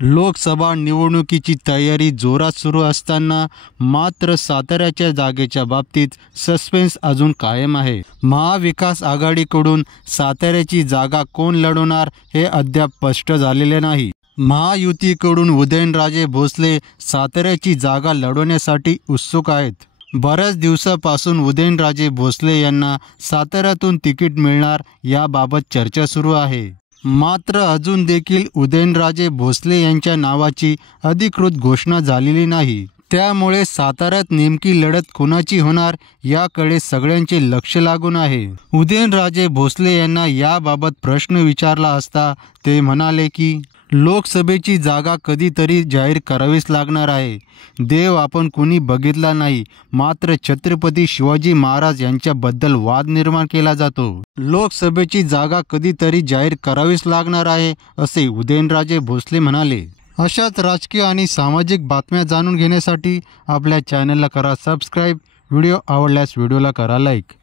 लोकसभा निवडणुकीची तयारी जोरात सुरू असताना मात्र साताऱ्याच्या जागेच्या बाबतीत सस्पेन्स अजून कायम आहे। महाविकास आघाडीकडून साताऱ्याची जागा कोण लढवणार हे अद्याप स्पष्ट झालेले नाही। महायुतीकडून उदयनराजे भोसले साताऱ्याची जागा लढवण्यासाठी उत्सुक आहेत। बऱ्याच दिवसापासून उदयनराजे भोसले यांना साताऱ्यातून तिकीट मिळणार याबाबत चर्चा सुरू आहे। मात्र अजून देखील उदयनराजे भोसले यांच्या नावाची अधिकृत घोषणा झालेली नाही। त्यामुळे साताऱ्यात नेमकी लढत कोणाची होणार याकडे सगळ्यांचे लक्ष लागून आहे। उदयनराजे भोसले यांना याबाबत प्रश्न विचारला असता ते म्हणाले की लोकसभेची जागा कधीतरी जाहीर करावीच लागणार आहे। देव आपण कुणी बघितला नाही, मात्र छत्रपती शिवाजी महाराज यांच्याबद्दल वाद निर्माण केला जातो। लोकसभेची जागा कधीतरी जाहीर करावीच लागणार आहे असे उदयनराजे भोसले म्हणाले। अशाच राजकीय आणि सामाजिक बातम्या जाणून घेण्यासाठी आपल्या चॅनलला करा सबस्क्राईब। व्हिडिओ आवडल्यास व्हिडिओला करा लाईक।